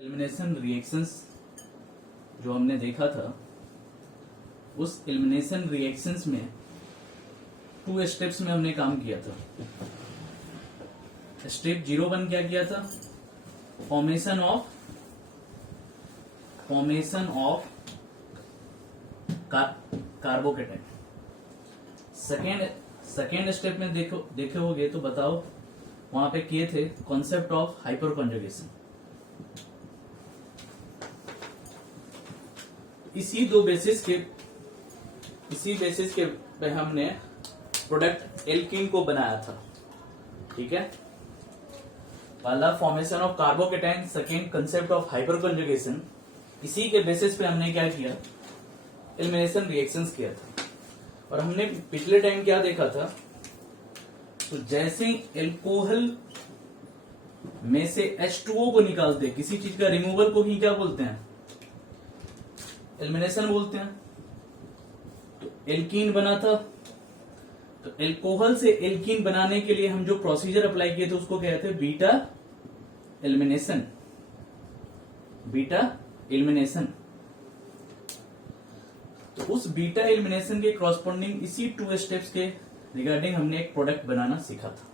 Elimination reactions जो हमने देखा था, उस एलिमिनेशन रिएक्शंस में 2 स्टेप्स में हमने काम किया था। स्टेप 01 क्या किया था? Formation of carbocation. Second step में देखे होगे तो बताओ, वहां पे किए थे कॉन्सेप्ट ऑफ हाइपर कॉन्जुगेशन। इसी बेसिस के पे हमने प्रोडक्ट एल्कीन को बनाया था। ठीक है, पहला formation of carbocation, second concept of hyper conjugation. इसी के बेसिस पे हमने क्या किया? एलिमिनेशन रिएक्शंस किया था। और हमने पिछले टाइम क्या देखा था? तो जैसे एल्कोहल में से H2O को निकालते, किसी चीज का रिमूवल को ही क्या बोलते हैं? एलिमिनेशन बोलते हैं। तो एल्कीन बना था, तो एल्कोहल से एल्कीन बनाने के लिए हम जो प्रोसीजर अप्लाई किए थे उसको कहते हैं बीटा एलिमिनेशन। तो उस बीटा एलिमिनेशन के कॉरस्पॉन्डिंग इसी 2 स्टेप्स के रिगार्डिंग हमने एक प्रोडक्ट बनाना सीखा था।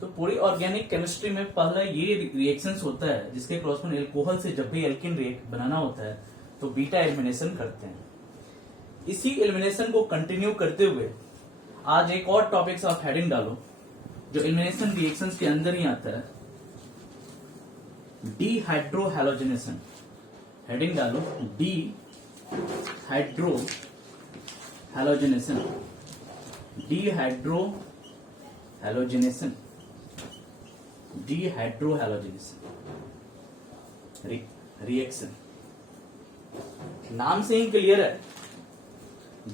तो पूरी ऑर्गेनिक केमिस्ट्री में पहला ये रिएक्शंस होता है जिसके कॉरस्पॉन्ड एल्कोहल से जब भी एल्कीन रिएक्ट बनाना होता है तो बीटा एलिमिनेशन करते हैं। इसी एलिमिनेशन को कंटिन्यू करते हुए आज एक और टॉपिक आप हेडिंग डालो जो एलिमिनेशन रिएक्शंस के अंदर ही आता है, डीहाइड्रोहैलोजिनेशन। हेडिंग डालो डीहाइड्रोहैलोजिनेशन रिएक्शन। नाम से ही क्लियर है,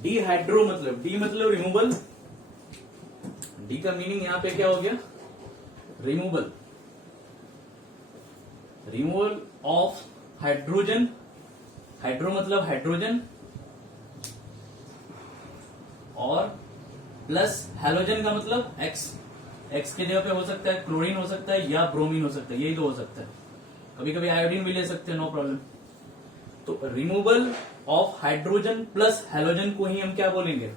डीहाइड्रो मतलब रिमूवल। डी का मीनिंग यहां पे क्या हो गया? Removal of hydrogen. हाइड्रो मतलब हाइड्रोजन, और प्लस हैलोजन का मतलब एक्स के जगह पे हो सकता है क्लोरीन, हो सकता है या ब्रोमीन हो सकता है, यही तो हो सकता है। कभी कभी आयोडीन भी ले सकते हैं, नो प्रॉब्लम। तो removal of hydrogen plus halogen को ही हम क्या बोलेंगे?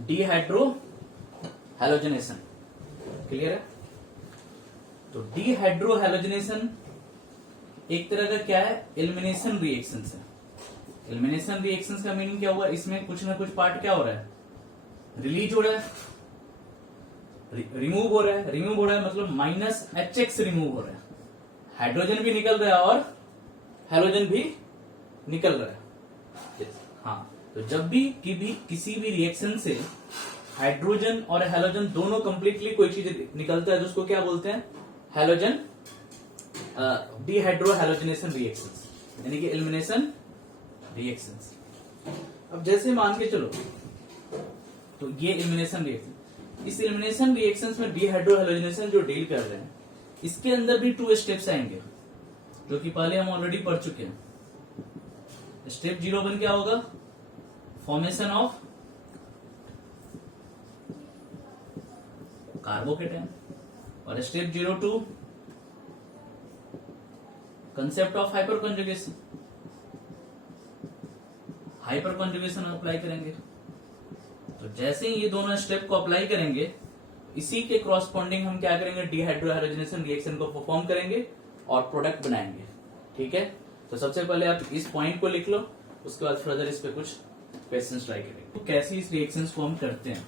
डीहाइड्रोहैलोजिनेशन। क्लियर है? तो डीहाइड्रोहैलोजिनेशन एक तरह का क्या है? एलिमिनेशन रिएक्शन है। एलिमिनेशन रिएक्शंस का मीनिंग क्या हुआ? इसमें कुछ ना कुछ पार्ट क्या हो रहा है? रिलीज हो रहा है, रिमूव हो रहा है मतलब माइनस HX रिमूव हो रहा है। हाइड्रोजन भी निकल रहा है और हैलोजन भी निकल रहा है। हाँ, तो जब भी किसी भी रिएक्शन से हाइड्रोजन और हैलोजन दोनों कंप्लीटली कोई चीज निकलता है तो उसको क्या बोलते हैं? हैलोजन डीहाइड्रोहैलोजिनेशन रिएक्शंस, यानी कि एलिमिनेशन रिएक्शंस। अब जैसे मान के चलो, तो ये एलिमिनेशन रिएक्शन, इस एलिमिनेशन रिएक्शंस में डीहाइड्रोहैलोजिनेशन जो डील कर रहे हैं, इसके अंदर भी 2 स्टेप्स आएंगे जो कि पहले हम ऑलरेडी पढ़ चुके हैं। स्टेप 01 क्या होगा? फॉर्मेशन ऑफ कार्बोकेटाइन, और step 02 concept of hyper conjugation apply करेंगे। तो जैसे ही ये दोनों स्टेप को अप्लाई करेंगे, इसी के कॉरस्पॉन्डिंग हम क्या करेंगे? डीहाइड्रोहैलोजिनेशन रिएक्शन को परफॉर्म करेंगे और प्रोडक्ट बनाएंगे। ठीक है, तो सबसे पहले आप इस पॉइंट को लिख लो, उसके बाद फर्दर इस पे कुछ क्वेश्चंस ट्राई करेंगे। तो कैसे इस रिएक्शंस को हम करते हैं?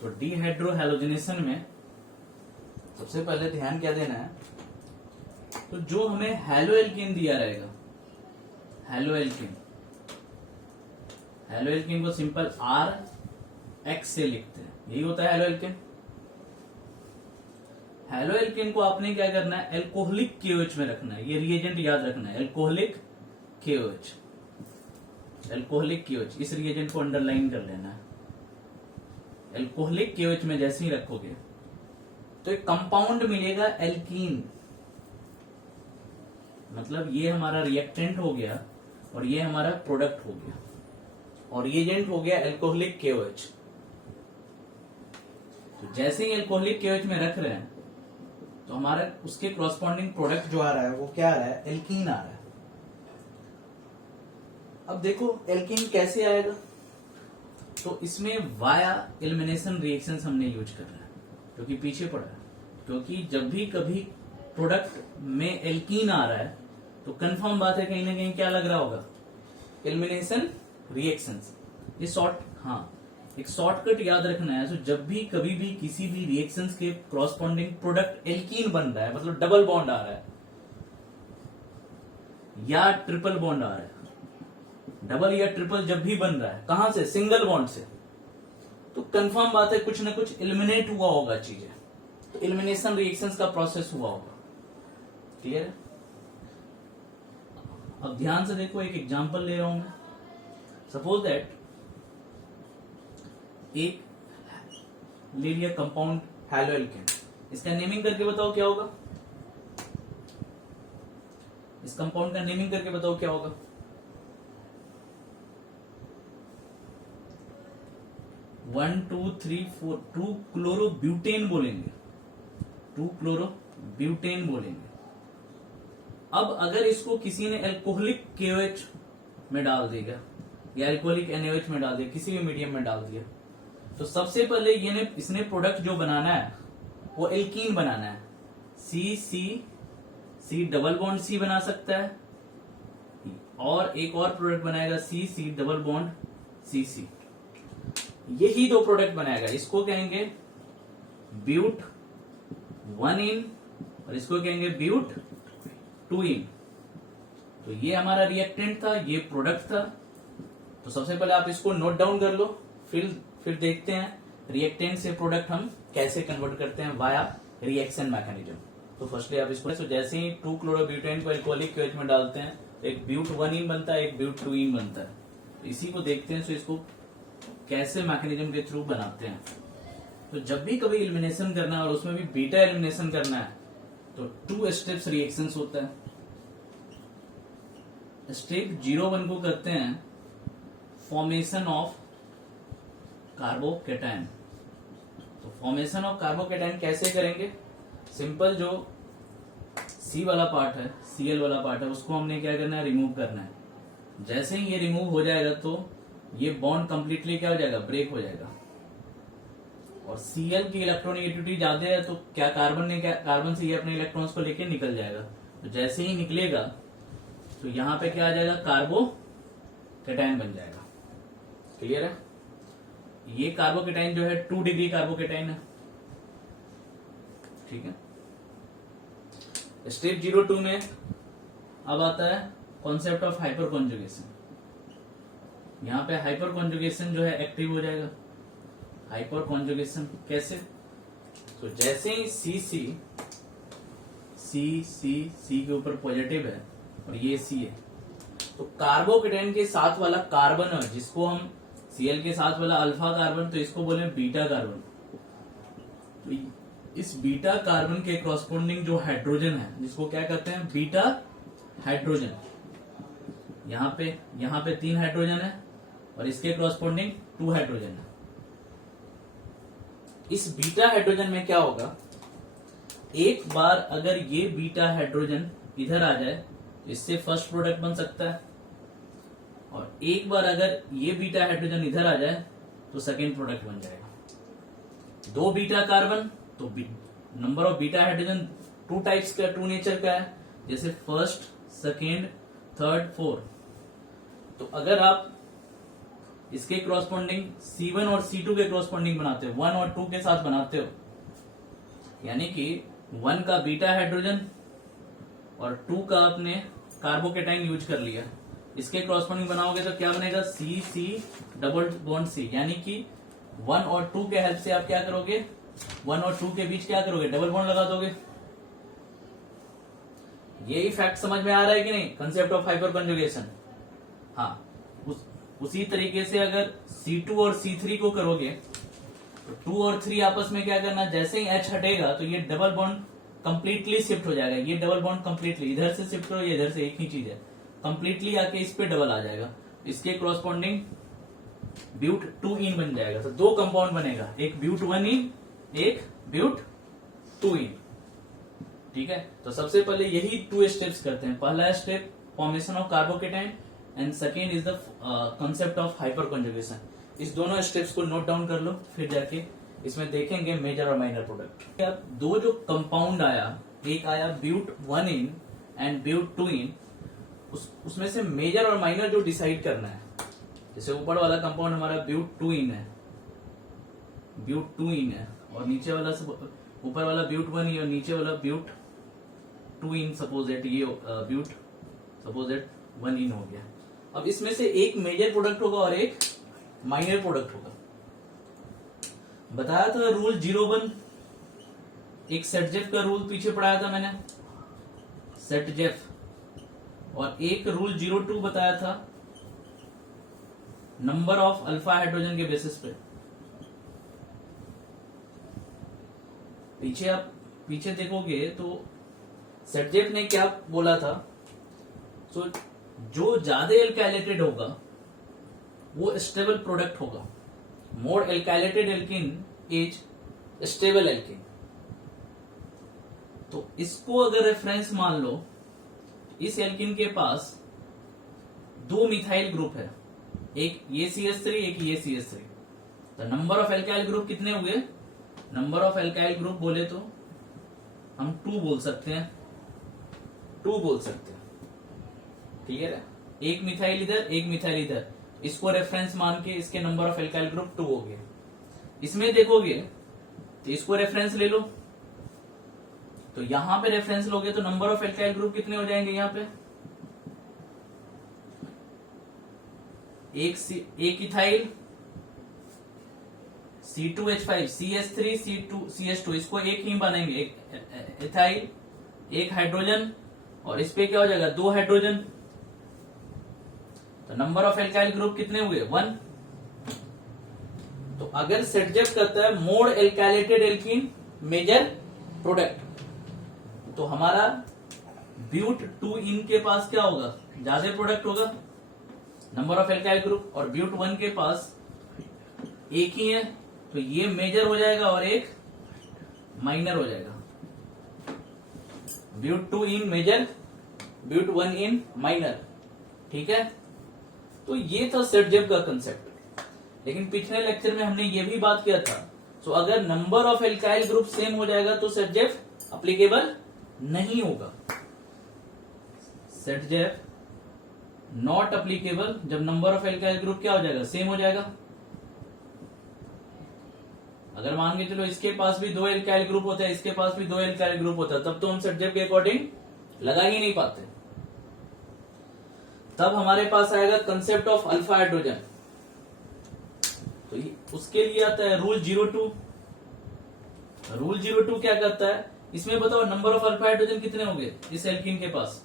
तो डीहाइड्रोहैलोजिनेशन में सबसे पहले ध्यान क्या देना है? तो जो हमें हैलो एल्कीन दिया रहेगा, हैलो एल्कीन को सिंपल RX से लिखते हैं, यही होता है हैलो एल्कीन। हैलो एल्कीन को आपने क्या करना है? एल्कोहलिक KOH में रखना है। ये रिएजेंट याद रखना है, एल्कोहलिक KOH। इस रिएजेंट को अंडरलाइन कर लेना है। एल्कोहलिक KOH में जैसे ही रखोगे तो एक कंपाउंड मिलेगा एल्कीन, मतलब ये हमारा रिएक्टेंट हो गया और ये हमारा प्रोडक्ट हो गया, और रिएजेंट हो गया एल्कोहलिक KOH। तो जैसे ही एल्कोहलिक KOH में रख रहे हैं तो हमारा उसके कॉरस्पॉन्डिंग प्रोडक्ट जो आ रहा है वो क्या आ रहा है, एल्कीन आ रहा है। अब देखो एल्कीन कैसे आएगा, तो इसमें वाया एलिमिनेशन रिएक्शंस हमने यूज कर रहा है जो कि पीछे पड़ा है, क्योंकि जब भी कभी प्रोडक्ट में एल्कीन आ रहा है तो कंफर्म बात है कहीं ना कहीं क्या लग रहा होगा, एलिमिनेशन रिएक्शंस। ये एक शॉर्टकट याद रखना है। तो जब भी कभी भी किसी भी रिएक्शंस के कॉरस्पॉन्डिंग प्रोडक्ट एल्कीन बन रहा है, मतलब डबल बॉन्ड आ रहा है या ट्रिपल बॉन्ड आ रहा है, डबल या ट्रिपल जब भी बन रहा है, कहां से, सिंगल बॉन्ड से, तो कंफर्म बात है कुछ ना कुछ एलिमिनेट हुआ होगा चीजें, तो एलिमिनेशन रिएक्शंस का प्रोसेस हुआ होगा। क्लियर है? अब ध्यान से देखो, एक एग्जांपल ले रहा हूं मैं। सपोज दैट एक ले लिया कंपाउंड हैलोएल्केन, इसका नेमिंग करके बताओ क्या होगा, इस कंपाउंड का नेमिंग करके बताओ क्या होगा। 1 2 3 4 2 क्लोरोब्यूटेन बोलेंगे, 2 क्लोरोब्यूटेन बोलेंगे। अब अगर इसको किसी ने एल्कोहलिक KOH में डाल देगा या एल्कोहलिक NaOH में डाल दिया, किसी भी मीडियम में डाल दिया, तो सबसे पहले इसने प्रोडक्ट जो बनाना है वो एल्कीन बनाना है। C डबल बॉन्ड C बना सकता है, और एक और प्रोडक्ट बनाएगा C डबल बॉन्ड CC। यही दो प्रोडक्ट बनाएगा, इसको कहेंगे ब्यूट 1-इन और इसको कहेंगे ब्यूट 2-इन। तो ये हमारा रिएक्टेंट था, ये प्रोडक्ट था। तो सबसे पहले आप इसको नोट डाउन कर लो, फिर देखते हैं रिएक्टेंट से प्रोडक्ट हम कैसे कन्वर्ट करते हैं वाया रिएक्शन मैकेनिज्म। तो फर्स्टली आप इसको, तो जैसे ही 2 क्लोरोब्यूटेन को एल्कोहलिक KOH में डालते हैं तो एक ब्यूट 1-इन बनता है, एक ब्यूट 2-इन बनता है। तो इसी को देखते हैं, तो इसको कैसे मैकेनिज्म के थ्रू बनाते हैं। तो जब भी कभी एलिमिनेशन करना है और उसमें भी बीटा एलिमिनेशन करना है तो 2 स्टेप्स रिएक्शंस होता है। स्टेप 01 को करते हैं फॉर्मेशन ऑफ कार्बोकेटायन। तो फॉर्मेशन ऑफ कार्बोकेटायन कैसे करेंगे, सिंपल जो C वाला पार्ट है, Cl वाला पार्ट है, उसको हमने क्या करना है, रिमूव करना है। जैसे ही ये रिमूव हो जाएगा तो ये बॉन्ड कंप्लीटली क्या हो जाएगा, ब्रेक हो जाएगा। और Cl की इलेक्ट्रोनेगेटिविटी ज्यादा है तो क्या कार्बन से ये अपने इलेक्ट्रॉन्स को लेके निकल जाएगा। तो जैसे ही निकलेगा तो यहाँ पे क्या आ जाएगा, कार्बोकेटायन बन जाएगा। क्लियर है? ये कार्बोकेटायन जो है 2 डिग्री कार्बोकेटायन है। ठीक है। स्टेप 02 में अब आता है कॉन्सेप्ट ऑफ हाइपर कॉन्जुगेशन। यहां पे हाइपर कॉन्जुगेशन जो है एक्टिव हो जाएगा। हाइपर कॉन्जुगेशन कैसे, तो जैसे ही C के ऊपर पॉजिटिव है और ये C है, तो कार्बोकेटायन के साथ वाला कार्बन है जिसको हम Cl के साथ वाला अल्फा कार्बन, तो इसको बोले बीटा कार्बन। तो इस बीटा कार्बन के कॉरस्पॉन्डिंग जो हाइड्रोजन है, जिसको क्या कहते हैं, बीटा हाइड्रोजन। यहाँ पे 3 हाइड्रोजन है और इसके कॉरस्पॉन्डिंग 2 हाइड्रोजन है। इस बीटा हाइड्रोजन में क्या होगा, एक बार अगर ये बीटा हाइड्रोजन इधर आ जाए, इससे फर्स्ट प्रोडक्ट बन सकता है, और एक बार अगर ये बीटा हाइड्रोजन इधर आ जाए तो सेकेंड प्रोडक्ट बन जाएगा। 2 बीटा कार्बन, तो number of beta hydrogen 2 types का, 2 नेचर का है, जैसे फर्स्ट, सेकेंड, थर्ड, फोर्थ। तो अगर आप इसके क्रॉसपॉन्डिंग C1 और C2 के क्रॉसपॉन्डिंग बनाते हो, 1 और 2 के साथ बनाते हो, यानी कि 1 का बीटा हाइड्रोजन और 2 का आपने कार्बोकेटाइन यूज कर लिया, इसके क्रॉसपॉन्डिंग बनाओगे तो क्या बनेगा, C डबल बॉन्ड C, यानी कि 1 और 2 के हेल्प से आप क्या करोगे, 1 और 2 के बीच क्या करोगे, डबल बॉन्ड लगा दोगे। यही फैक्ट समझ में आ रहा है कि नहीं, कंसेप्ट ऑफ हाइपर कंजुगेशन। हाँ, उसी तरीके से अगर C2 और C3 को करोगे तो 2 और 3 आपस में क्या करना, जैसे ही H हटेगा तो ये डबल बॉन्ड कंप्लीटली शिफ्ट हो जाएगा। ये डबल बॉन्ड कंप्लीटली इधर से शिफ्ट हो, ये इधर से, एक ही चीज है, कंप्लीटली आके इस पे डबल आ जाएगा। इसके क्रॉसपॉन्डिंग ब्यूट 2-इन बन जाएगा। तो 2 कंपाउंड बनेगा, एक ब्यूट 1-इन, एक ब्यूट 2-इन। ठीक है, तो सबसे पहले यही 2 स्टेप्स करते हैं। पहला step formation of carbocation and second is the concept of hyper conjugation. इस दोनों स्टेप्स को नोट डाउन कर लो, फिर जाके इसमें देखेंगे मेजर और माइनर प्रोडक्ट। अब दो जो कंपाउंड आया, एक आया ब्यूट 1 इन एंड ब्यूट 2 इन, उसमें से मेजर और माइनर जो डिसाइड करना है, जैसे ऊपर वाला कंपाउंड हमारा ब्यूट 2 इन है, ब्यूट 2 इन है, और नीचे वाला ऊपर वाला ब्यूट 1 इन और नीचे वाला ब्यूट 2 इन, सपोज दैट ये ब्यूट सपोज दैट 1 इन हो गया। अब इसमें से एक मेजर प्रोडक्ट होगा और एक माइनर प्रोडक्ट होगा। बताया था रूल 01, एक सेटजेफ का रूल पीछे पढ़ाया था मैंने, सेटजेफ, और एक रूल 02 बताया था नंबर ऑफ अल्फा हाइड्रोजन के बेसिस पे। पीछे देखोगे तो सेटजेफ ने क्या बोला था, तो जो ज्यादा एल्काइलेटेड होगा वो स्टेबल प्रोडक्ट होगा। मोर एल्काइलेटेड एल्किन इज स्टेबल एल्किन। तो इसको अगर रेफरेंस मान लो, इस एल्किन के पास 2 मिथाइल ग्रुप है, एक ये CH3 एक ये CH3, तो नंबर ऑफ एल्काइल ग्रुप कितने हुए? नंबर ऑफ एल्काइल ग्रुप बोले तो हम 2 बोल सकते हैं, 2 बोल सकते हैं। क्लियर है? एक मिथाइल इधर एक मिथाइल इधर, इसको रेफरेंस मान के इसके नंबर ऑफ एल्काइल ग्रुप 2 हो गए। इसमें देखोगे तो इसको रेफरेंस ले लो, तो यहां पे रेफरेंस लोगे तो नंबर ऑफ एल्काइल ग्रुप कितने हो जाएंगे? यहां पे एक ethyl C2H5 CH3 C2 CH2, इसको एक ही बनेंगे, एक इथाइल, एक हाइड्रोजन, और इस पे क्या हो जाएगा? 2 हाइड्रोजन। तो नंबर ऑफ एल्काइल ग्रुप कितने हुए? 1। तो अगर सेटजेफ करता है मोर एल्काइलेटेड एल्कीन मेजर प्रोडक्ट, तो हमारा ब्यूट 2 इन के पास क्या होगा? ज्यादा प्रोडक्ट होगा, नंबर ऑफ एल्काइल ग्रुप, और ब्यूट 1 के पास एक ही है, तो ये मेजर हो जाएगा और एक माइनर हो जाएगा। But 2 ene major, but 1 ene minor. ठीक है, तो ये था सेटजेफ का कंसेप्ट। लेकिन पिछले लेक्चर में हमने ये भी बात किया था, तो अगर number of alkyl group same हो जाएगा तो सेटजेफ अप्लीकेबल नहीं होगा। सेटजेफ नॉट अप्लीकेबल जब नंबर ऑफ एल्काइल ग्रुप क्या हो जाएगा? सेम हो जाएगा। अगर मान के चलो इसके पास भी 2 एल्काइल ग्रुप होता है, इसके पास भी 2 एल्काइल ग्रुप होता है, तब तो हम सेटजेफ के अकॉर्डिंग लगा ही नहीं पाते। तब हमारे पास आएगा कंसेप्ट ऑफ अल्फा हाइड्रोजन। तो उसके लिए आता है रूल 02। रूल 02 क्या करता है? इसमें बताओ नंबर ऑफ अल्फा हाइड्रोजन कितने होंगे इस एल्कीन के पास?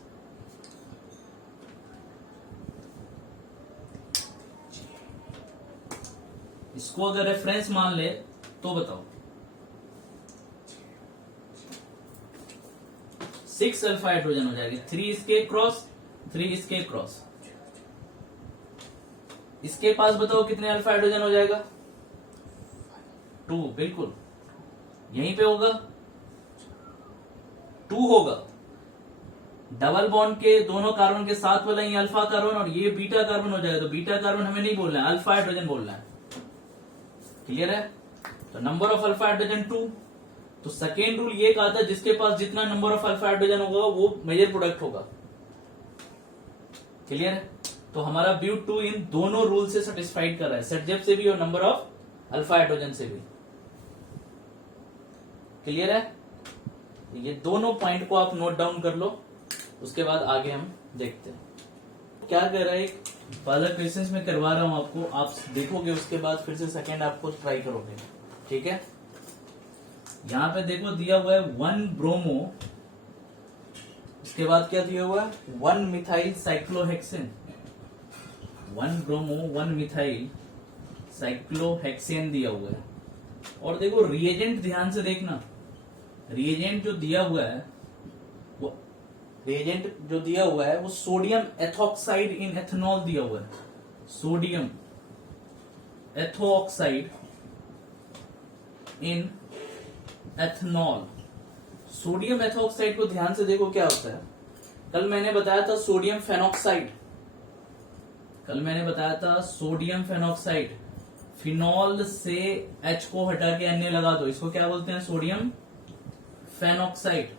इसको अगर रेफरेंस मान ले तो बताओ। 6 अल्फा हाइड्रोजन हो जाएगी, 3 इसके क्रॉस 3 इसके क्रॉस। इसके पास बताओ कितने अल्फा हाइड्रोजन हो जाएगा? 2, बिल्कुल यहीं पे होगा, 2 होगा। डबल बॉन्ड के दोनों कार्बन के साथ वाला ये अल्फा कार्बन और ये बीटा कार्बन हो जाएगा, तो बीटा कार्बन हमें नहीं बोलना है, अल्फा हाइड्रोजन बोलना है। क्लियर है? तो नंबर ऑफ अल्फा हाइड्रोजन 2। तो सेकेंड रूल ये कहा था जिसके पास जितना नंबर ऑफ अल्फा हाइड्रोजन होगा वो मेजर प्रोडक्ट होगा। क्लियर है? तो हमारा ब्यूट 2 इन दोनों रूल से सेटिस्फाइड कर रहा है, सेटजेफ से भी और नंबर ऑफ अल्फा हाइड्रोजन से भी। क्लियर है? ये दोनों पॉइंट को आप नोट डाउन कर लो, उसके बाद आगे हम देखते हैं क्या कर रहा है। पहला क्वेश्चंस में करवा रहा हूं आपको, आप देखोगे उसके बाद फिर से सेकंड आपको ट्राई करोगे। ठीक है? यहां पे देखो दिया हुआ है 1 ब्रोमो, उसके बाद क्या दिया हुआ है? 1 methyl cyclohexane. 1 bromo 1 methyl cyclohexane दिया हुआ है। और देखो रिएजेंट ध्यान से देखना, रिएजेंट जो दिया हुआ है वो सोडियम एथोक्साइड इन एथेनॉल दिया हुआ है। सोडियम एथोक्साइड इन एथेनॉल। सोडियम मेथॉक्साइड को ध्यान से देखो क्या होता है। कल मैंने बताया था सोडियम फेनॉक्साइड, फिनॉल से H को हटा के अन्य लगा दो, इसको क्या बोलते हैं? Sodium phenoxide.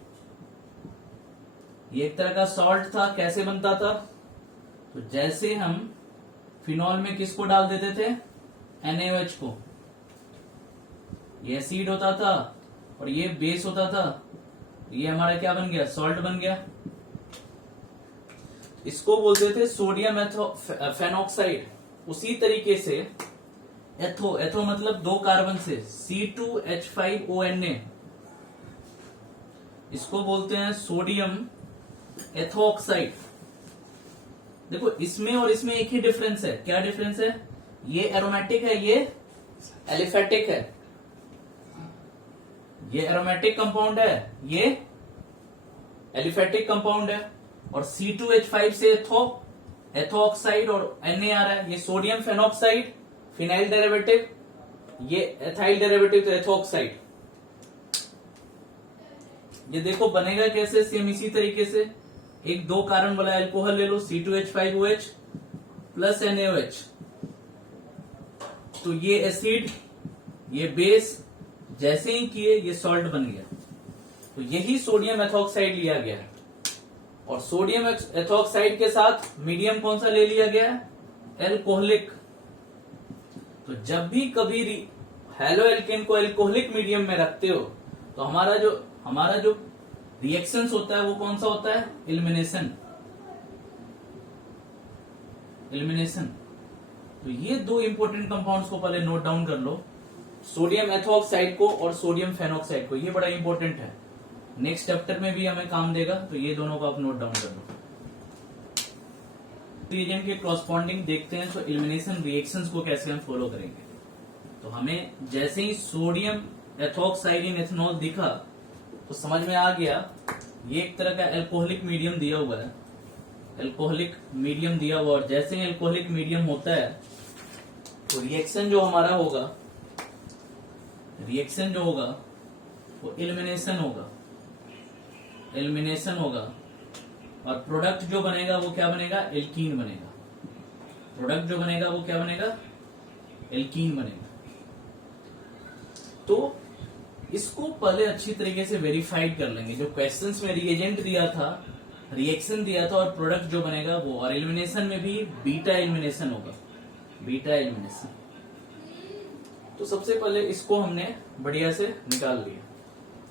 ये एक तरह का सॉल्ट था। कैसे बनता था? तो जैसे हम फिनॉल में किसको डाल देते थे? NaOH को, ये एसिड होता था और ये बेस होता था, ये हमारा क्या बन गया? सॉल्ट बन गया। इसको बोलते थे सोडियम फेनॉक्साइड। उसी तरीके से एथो मतलब दो कार्बन से C2H5ONa, इसको बोलते हैं सोडियम एथोक्साइड। देखो इसमें और इसमें एक ही डिफरेंस है। क्या डिफरेंस है? ये एरोमेटिक है, ये एलिफेटिक है। ये एरोमेटिक कंपाउंड है, ये एलिफेटिक कंपाउंड है। और C2H5 से एथोक्साइड और Na आ रहा है। ये सोडियम फेनॉक्साइड, फिनाइल डेरिवेटिव, ये एथाइल डेरिवेटिव, तो एथोक्साइड। ये देखो बनेगा कैसे? सेम इसी तरीके से। एक दो कार्बन वाला एल्कोहल ले लो, C2H5OH प्लस NaOH, तो ये एसिड, ये बेस, जैसे ही किए ये सॉल्ट बन गया। तो यही सोडियम एथोक्साइड लिया गया है। और सोडियम एथोक्साइड के साथ मीडियम कौन सा ले लिया गया है? एल्कोहलिक। तो जब भी कभी हेलो एल्केन को एल्कोहलिक मीडियम में रखते हो तो हमारा जो रिएक्शंस होता है वो कौन सा होता है? एलिमिनेशन। तो ये दो इंपॉर्टेंट कंपाउंड्स को पहले नोट डाउन कर लो, सोडियम एथोक्साइड को और सोडियम फेनॉक्साइड को। ये बड़ा इंपॉर्टेंट है, नेक्स्ट चैप्टर में भी हमें काम देगा। तो ये दोनों को आप नोट डाउन कर लो। रिएजेंट के कॉरस्पॉन्डिंग देखते हैं तो एलिमिनेशन रिएक्शंस को कैसे हम फॉलो करेंगे। तो हमें जैसे ही सोडियम एथोक्साइड इन एथेनॉल दिखा तो समझ में आ गया ये एक तरह का एल्कोहलिक मीडियम दिया हुआ है, और जैसे ही एल्कोहलिक मीडियम होता है तो रिएक्शन जो हमारा होगा, वो एलिमिनेशन होगा। और प्रोडक्ट जो बनेगा वो क्या बनेगा? एल्कीन बनेगा। तो इसको पहले अच्छी तरीके से वेरीफाइड कर लेंगे। जो क्वेश्चंस में रिएजेंट दिया था, रिएक्शन दिया था और प्रोडक्ट जो बनेगा वो, और एलिमिनेशन में भी बीटा एलिमिनेशन होगा, तो सबसे पहले इसको हमने बढ़िया से निकाल लिया।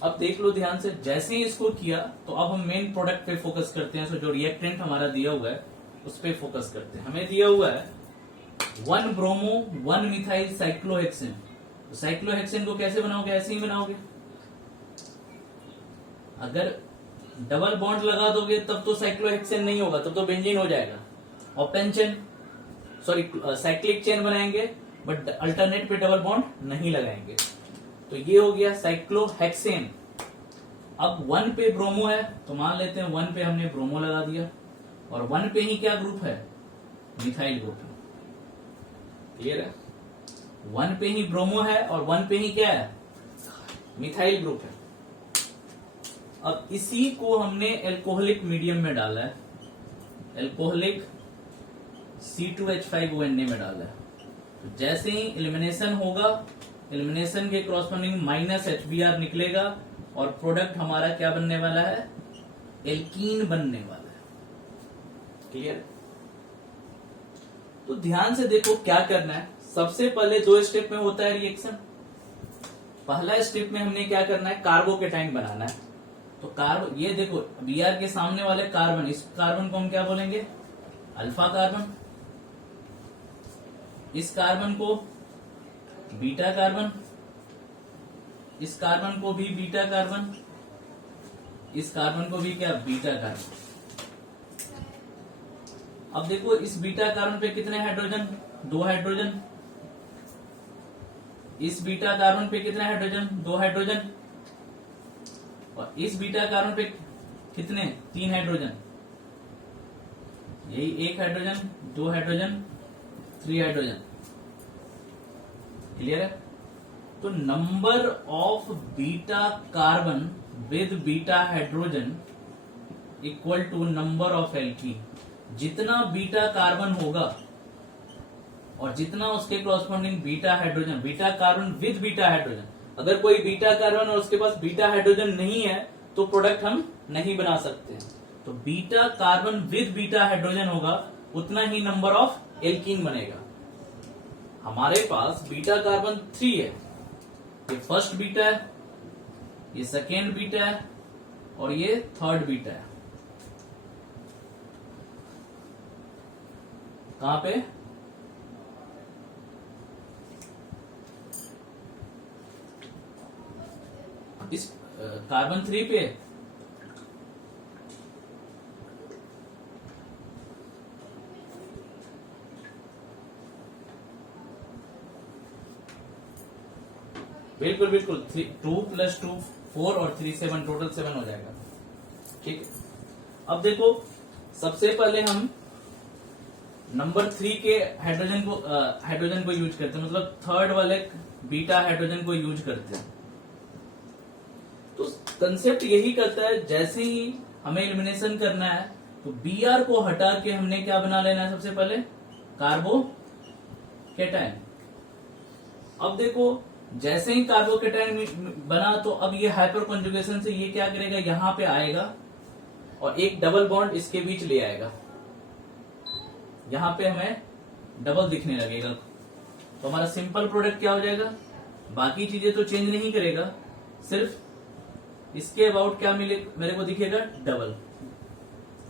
अब देख लो ध्यान से, जैसे ही इसको किया तो अब हम मेन प्रोडक्ट पे फोकस करते हैं। सो जो रिएक्टेंट हमारा दिया हुआ है उस पे फोकस करते हैं। हमें दिया हुआ है 1 ब्रोमो 1 मिथाइल साइक्लोहेक्सेन। तो साइक्लोहेक्सेन को कैसे बनाओगे? ऐसे ही बनाओगे। अगर डबल बॉन्ड लगा दोगे तब तो साइक्लोहेक्सेन नहीं होगा, तब तो बेंजीन हो जाएगा। और पेंचेन साइक्लिक चेन बनाएंगे, बट अल्टरनेट पे डबल बॉन्ड नहीं लगाएंगे। तो ये हो गया साइक्लोहेक्सेन। अब 1 पे ब्रोमो है तो मान लेते हैं 1 पे हमने ब्रोमो लगा दिया, और 1 पे ही क्या ग्रुप है? मिथाइल ग्रुप है। क्लियर है? 1 पे ही ब्रोमो है और 1 पे ही क्या है? मिथाइल ग्रुप है। अब इसी को हमने एल्कोहलिक मीडियम में डाला है, एल्कोहलिक C2H5ONa में डाला है। तो जैसे ही एलिमिनेशन होगा, एलिमिनेशन के क्रॉसपोंडिंग -HBr निकलेगा और प्रोडक्ट हमारा क्या बनने वाला है? एल्कीन बनने वाला है। क्लियर? तो ध्यान से देखो क्या करना है। सबसे पहले 2 स्टेप में होता है रिएक्शन। पहला स्टेप में हमने क्या करना है? कार्बोकेटाइन बनाना है। तो ये देखो Br के सामने वाले कार्बन, इस कार्बन को हम क्या बोलेंगे? Alpha carbon. इस कार्बन को बीटा कार्बन, इस कार्बन को भी बीटा कार्बन, इस कार्बन को भी क्या? Beta carbon. अब देखो इस बीटा कार्बन पे कितने हाइड्रोजन? 2 हाइड्रोजन। इस बीटा कार्बन पे कितने हाइड्रोजन? 2 हाइड्रोजन। और इस बीटा कार्बन पे कितने? 3 हाइड्रोजन। यही 1 हाइड्रोजन, 2 हाइड्रोजन, 3 हाइड्रोजन। क्लियर है? तो number of beta carbon with beta hydrogen equal to number of alkene. जितना बीटा कार्बन होगा और जितना उसके corresponding beta hydrogen, beta carbon with beta hydrogen, अगर कोई बीटा कार्बन और उसके पास बीटा हाइड्रोजन नहीं है तो प्रोडक्ट हम नहीं बना सकते। तो beta carbon with beta hydrogen होगा उतना ही नंबर ऑफ एल्कीन बनेगा। हमारे पास बीटा कार्बन 3 है, ये फर्स्ट बीटा है, ये सेकेंड बीटा है और ये थर्ड बीटा है। कहां पे? इस कार्बन 3 पे। बिल्कुल बिल्कुल, 2 + 2 4 और 3 7, टोटल 7 हो जाएगा। ठीक है, अब देखो सबसे पहले हम नंबर 3 के हाइड्रोजन को यूज करते हैं, मतलब थर्ड वाले बीटा हाइड्रोजन को यूज करते हैं। तो कंसेप्ट यही करता है, जैसे ही हमें एलिमिनेशन करना है तो Br को हटा के हमने क्या बना लेना है, सबसे पहले कार्बोकेटाइन। अब देखो जैसे ही कार्बोकेटाइन बना तो अब ये हाइपर कॉन्जुगेशन से ये क्या करेगा, यहां पे आएगा और एक डबल बॉन्ड इसके बीच ले आएगा। यहां पे हमें डबल दिखने लगेगा तो हमारा सिंपल प्रोडक्ट क्या हो जाएगा, बाकी चीजें तो चेंज नहीं करेगा, सिर्फ इसके अबाउट क्या मेरे को दिखेगा, डबल।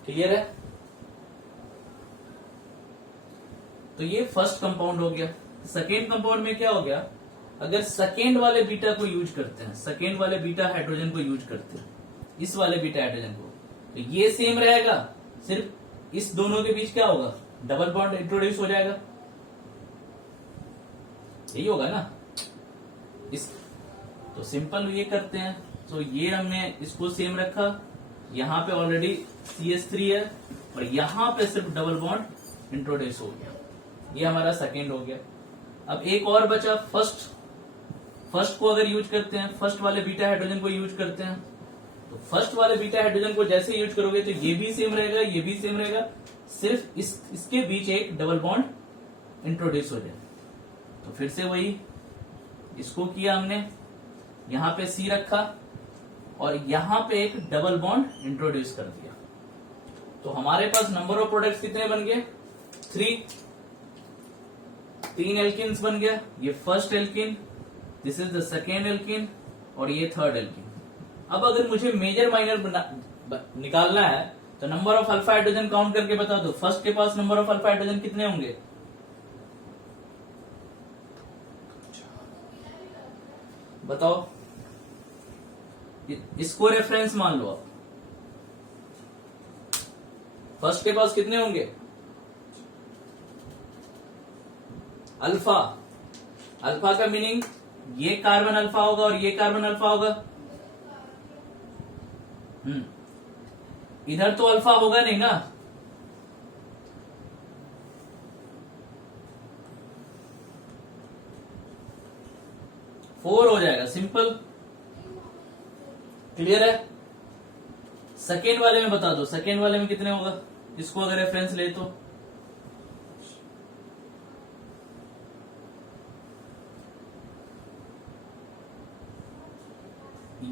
क्लियर है? तो ये फर्स्ट कंपाउंड हो गया। सेकेंड कंपाउंड में क्या हो गया, अगर सेकेंड वाले बीटा को यूज करते हैं, सेकेंड वाले बीटा हाइड्रोजन को यूज करते हैं, इस वाले बीटा हाइड्रोजन को, तो ये सेम रहेगा, सिर्फ इस दोनों के बीच क्या होगा, डबल बॉन्ड इंट्रोड्यूस हो जाएगा। यही होगा ना इस, तो सिंपल ये करते हैं। तो ये हमने इसको सेम रखा, यहां पे ऑलरेडी CH3 है और यहां पे सिर्फ डबल बॉन्ड इंट्रोड्यूस हो गया। ये हमारा सेकेंड हो गया। अब एक और बचा फर्स्ट को अगर यूज करते हैं, फर्स्ट वाले बीटा हाइड्रोजन को यूज करते हैं, तो फर्स्ट वाले बीटा हाइड्रोजन को जैसे यूज करोगे तो ये भी सेम रहेगा, ये भी सेम रहेगा, सिर्फ इसके बीच एक डबल बॉन्ड इंट्रोड्यूस हो जाए। तो फिर से वही इसको किया हमने, यहां पे C रखा और यहां पे एक डबल बॉन्ड इंट्रोड्यूस कर दिया। तो हमारे पास नंबर ऑफ प्रोडक्ट्स कितने बन गए, 3 एल्किन्स बन गया। ये first alkene, this is the second alkene और ये थर्ड एल्किन। अब अगर मुझे मेजर माइनर निकालना है तो number of alpha hydrogen count करके बता दो, फर्स्ट के पास नंबर ऑफ अल्फा हाइड्रोजन कितने होंगे, बताओ, इसको रेफरेंस मान लो आप। फर्स्ट के पास कितने होंगे, अल्फा। अल्फा का मीनिंग ये कार्बन अल्फा होगा और ये कार्बन अल्फा होगा। इधर तो अल्फा होगा नहीं ना, फोर हो जाएगा, सिंपल। क्लियर है? सेकेंड वाले में बता दो, सेकेंड वाले में कितने होगा, इसको अगर रेफरेंस ले तो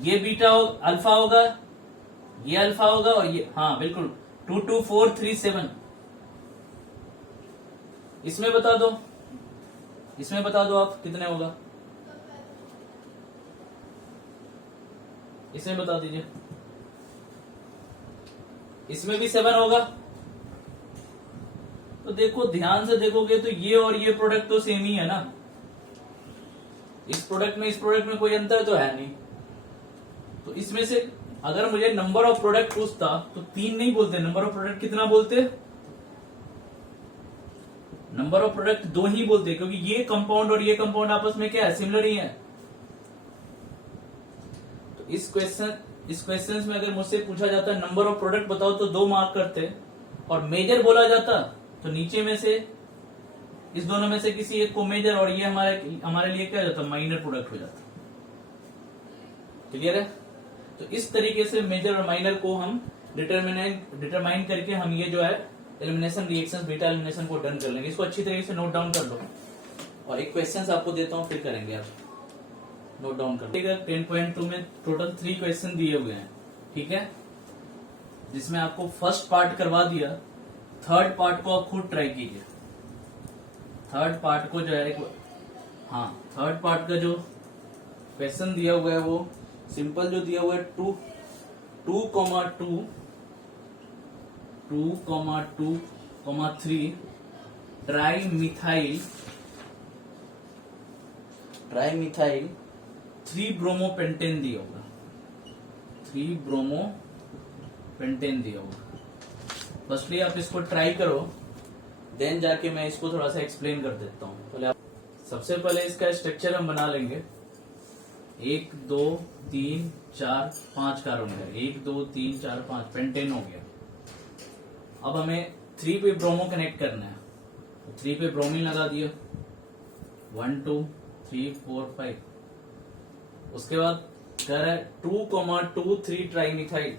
ये बीटा अल्फा होगा, ये अल्फा होगा और ये, हाँ बिल्कुल, 2 2 4 3 7। इसमें बता दो, इसमें बता दो आप कितने होगा, इसमें बता दीजिए। इसमें भी 7 होगा। तो देखो ध्यान से देखोगे तो ये और ये प्रोडक्ट तो सेम ही है ना, इस प्रोडक्ट में इस प्रोडक्ट में कोई अंतर तो है नहीं। तो इसमें से अगर मुझे नंबर ऑफ प्रोडक्ट पूछता तो 3 नहीं बोलते, नंबर ऑफ प्रोडक्ट कितना बोलते, नंबर ऑफ प्रोडक्ट 2 ही बोलते, क्योंकि ये कंपाउंड और ये कंपाउंड आपस में क्या है, सिमिलर ही है। तो इस क्वेश्चन में अगर मुझसे पूछा जाता नंबर ऑफ प्रोडक्ट बताओ तो 2 मार्क करते, और मेजर बोला जाता तो नीचे में से इस दोनों में से किसी एक को मेजर और ये हमारे लिए क्या हो जाता, माइनर प्रोडक्ट हो जाता। क्लियर है? तो इस तरीके से मेजर और माइनर को हम डिटरमाइन करके हम ये जो है एलिमिनेशन रिएक्शंस बीटा एलिमिनेशन को डन कर लेंगे। इसको अच्छी तरीके से नोट डाउन कर लो और एक क्वेश्चन आपको देता हूं फिर करेंगे आप नोट डाउन कर लो। 10.2 में टोटल 3 क्वेश्चन दिए हुए हैं, ठीक है, जिसमें आपको फर्स्ट पार्ट करवा दिया, थर्ड पार्ट को आप खुद ट्राई कीजिए। थर्ड पार्ट को जो है हाँ थर्ड पार्ट का जो क्वेश्चन दिया हुआ है वो सिंपल जो दिया हुआ है 2,3 ट्राई मिथाइल 3 ब्रोमोपेंटेन दिया होगा, 3 ब्रोमोपेंटेन दिया होगा। फर्स्टली आप इसको ट्राई करो, देन जाके मैं इसको थोड़ा सा एक्सप्लेन कर देता हूँ। पहले सबसे पहले इसका स्ट्रक्चर हम बना लेंगे। 1 2 3 4 5 कार्बन है, 1 2 3 4 5 पेंटेन हो गया। अब हमें 3 पे ब्रोमो कनेक्ट करना है, तो 3 पे ब्रोमीन लगा दिया, 1 2 3 4 5। उसके बाद कह रहा है 2,2,3 ट्राईमिथाइल,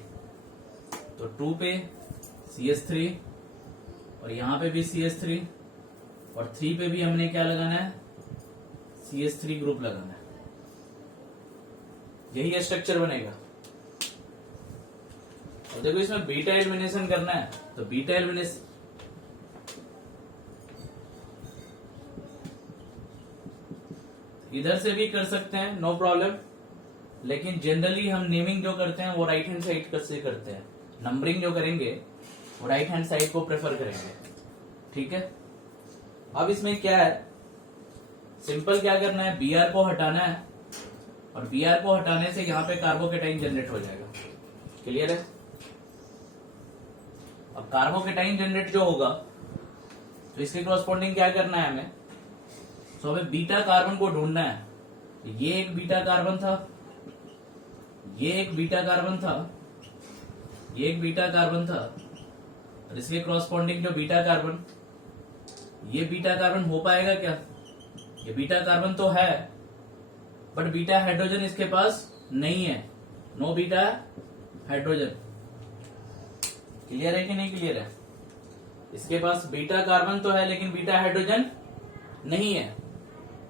तो 2 पे CH3 और यहां पे भी CH3 और 3 पे भी हमने क्या लगाना है, CH3 ग्रुप लगाना है। यही स्ट्रक्चर बनेगा। और देखो इसमें बीटा एलिमिनेशन करना है, तो बीटा एलिमिनेशन इधर से भी कर सकते हैं, नो प्रॉब्लम, लेकिन जनरली हम नेमिंग जो करते हैं वो राइट हैंड साइड से करते हैं। नंबरिंग जो करेंगे वो राइट हैंड साइड को प्रेफर करेंगे, ठीक है। अब इसमें क्या है, सिंपल क्या करना है, Br को हटाना है और Br को हटाने से यहां पे कार्बोकेटाइन जनरेट हो जाएगा। क्लियर है। अब कार्बोकेटाइन जनरेट जो होगा तो इसके कॉरस्पॉन्डिंग क्या करना है हमें, तो हमें बीटा कार्बन को ढूंढना है। ये एक बीटा कार्बन था, ये एक बीटा कार्बन था, ये एक बीटा कार्बन था, और इसके कॉरस्पॉन्डिंग जो बीटा कार्बन, ये बीटा कार्बन हो पाएगा क्या, ये बीटा कार्बन तो है बट बीटा हाइड्रोजन इसके पास नहीं है, नो बीटा हाइड्रोजन। क्लियर है कि नहीं क्लियर है। इसके पास बीटा कार्बन तो है लेकिन बीटा हाइड्रोजन नहीं है।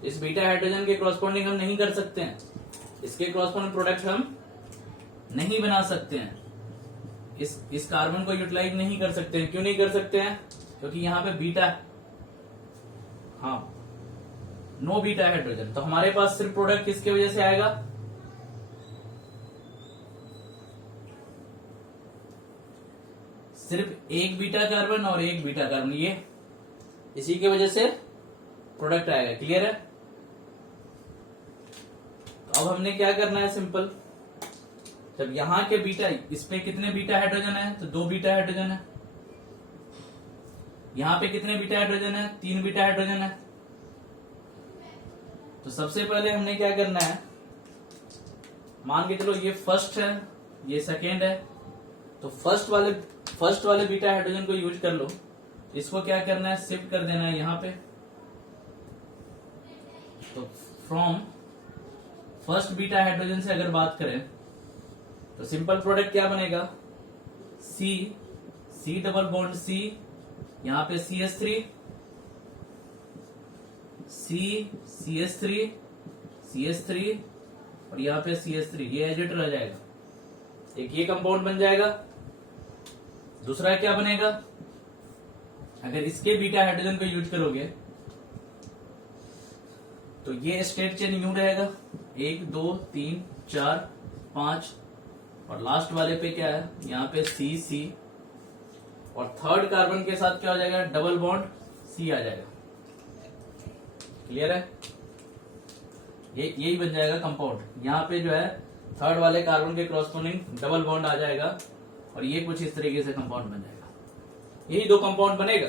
इस बीटा हाइड्रोजन के कॉरस्पॉन्डिंग हम नहीं कर सकते हैं, इसके कॉरस्पॉन्डिंग प्रोडक्ट हम नहीं बना सकते हैं, इस कार्बन को यूटिलाइज नहीं कर सकते हैं। क्यों नहीं कर सकते हैं, क्योंकि यहाँ पे बीटा, हाँ, नो बीटा हाइड्रोजन। तो हमारे पास सिर्फ प्रोडक्ट किसकी वजह से आएगा, सिर्फ एक बीटा कार्बन और एक बीटा कार्बन, ये इसी की वजह से प्रोडक्ट आएगा। क्लियर है। तो अब हमने क्या करना है, सिंपल, जब यहां के बीटा, इस पे कितने बीटा हाइड्रोजन है, तो 2 बीटा हाइड्रोजन है। यहां पे कितने बीटा हाइड्रोजन है, 3 बीटा हाइड्रोजन है। तो सबसे पहले हमने क्या करना है, मान के चलो ये फर्स्ट है, ये सेकेंड है, तो फर्स्ट वाले बीटा हाइड्रोजन को यूज कर लो। इसको क्या करना है, शिफ्ट कर देना है यहां पे। तो फ्रॉम फर्स्ट बीटा हाइड्रोजन से अगर बात करें तो सिंपल प्रोडक्ट क्या बनेगा, C डबल बॉन्ड C, यहां पे CH3, CH3 और यहां पे CH3, ये एजिट रह जाएगा। एक ये कंपाउंड बन जाएगा। दूसरा क्या बनेगा, अगर इसके बीटा हाइड्रोजन को यूज करोगे तो ये स्टेट चेन यूं रहेगा, 1 2 3 4 5, और लास्ट वाले पे क्या है, यहाँ पे C, और थर्ड कार्बन के साथ क्या हो जाएगा, डबल बॉन्ड C आ जाएगा। क्लियर है। यही बन जाएगा कंपाउंड। यहाँ पे जो है थर्ड वाले कार्बन के क्रॉसपोनिंग डबल बॉन्ड आ जाएगा और ये कुछ इस तरीके से कंपाउंड बन जाएगा। यही 2 कंपाउंड बनेगा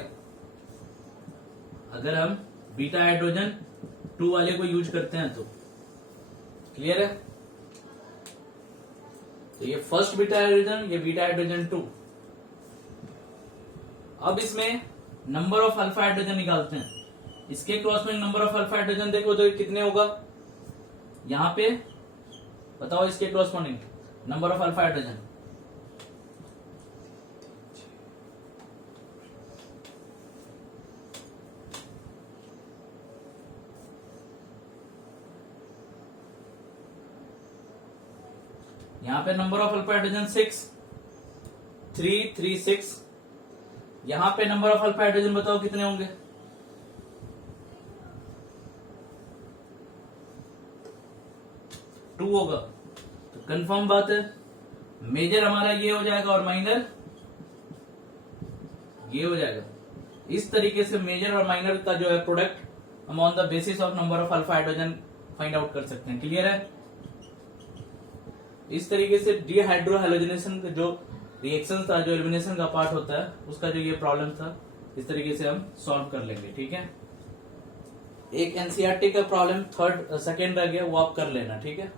अगर हम बीटा हाइड्रोजन 2 वाले को यूज करते हैं तो। क्लियर है। तो ये फर्स्ट बीटा हाइड्रोजन, ये बीटा हाइड्रोजन 2। अब इसमें नंबर ऑफ अल्फा हाइड्रोजन निकालते हैं। इसके क्रॉस में नंबर ऑफ अल्फा हाइड्रोजन देखो तो कितने होगा, यहां पे बताओ इसके corresponding number of alpha hydrogen, यहां पे नंबर ऑफ अल्फा हाइड्रोजन 6, 3, 3, 6। यहां पे नंबर ऑफ अल्फा हाइड्रोजन बताओ कितने होंगे? 2 होगा। तो कंफर्म बात है, मेजर हमारा ये हो जाएगा और माइनर ये हो जाएगा। इस तरीके से मेजर और माइनर का जो है प्रोडक्ट हम on the basis of number of alpha hydrogen find out कर सकते हैं। क्लियर है? इस तरीके से डीहाइड्रोहाइलोजिनेशन का जो रिएक्शन था, जो एलिमिनेशन का पार्ट होता है, उसका जो ये प्रॉब्लम था, इस तरीके से हम सॉल्व कर लेंगे। ठीक है, एक एनसीईआरटी का प्रॉब्लम सेकंड रह गया, वो आप कर लेना। ठीक है।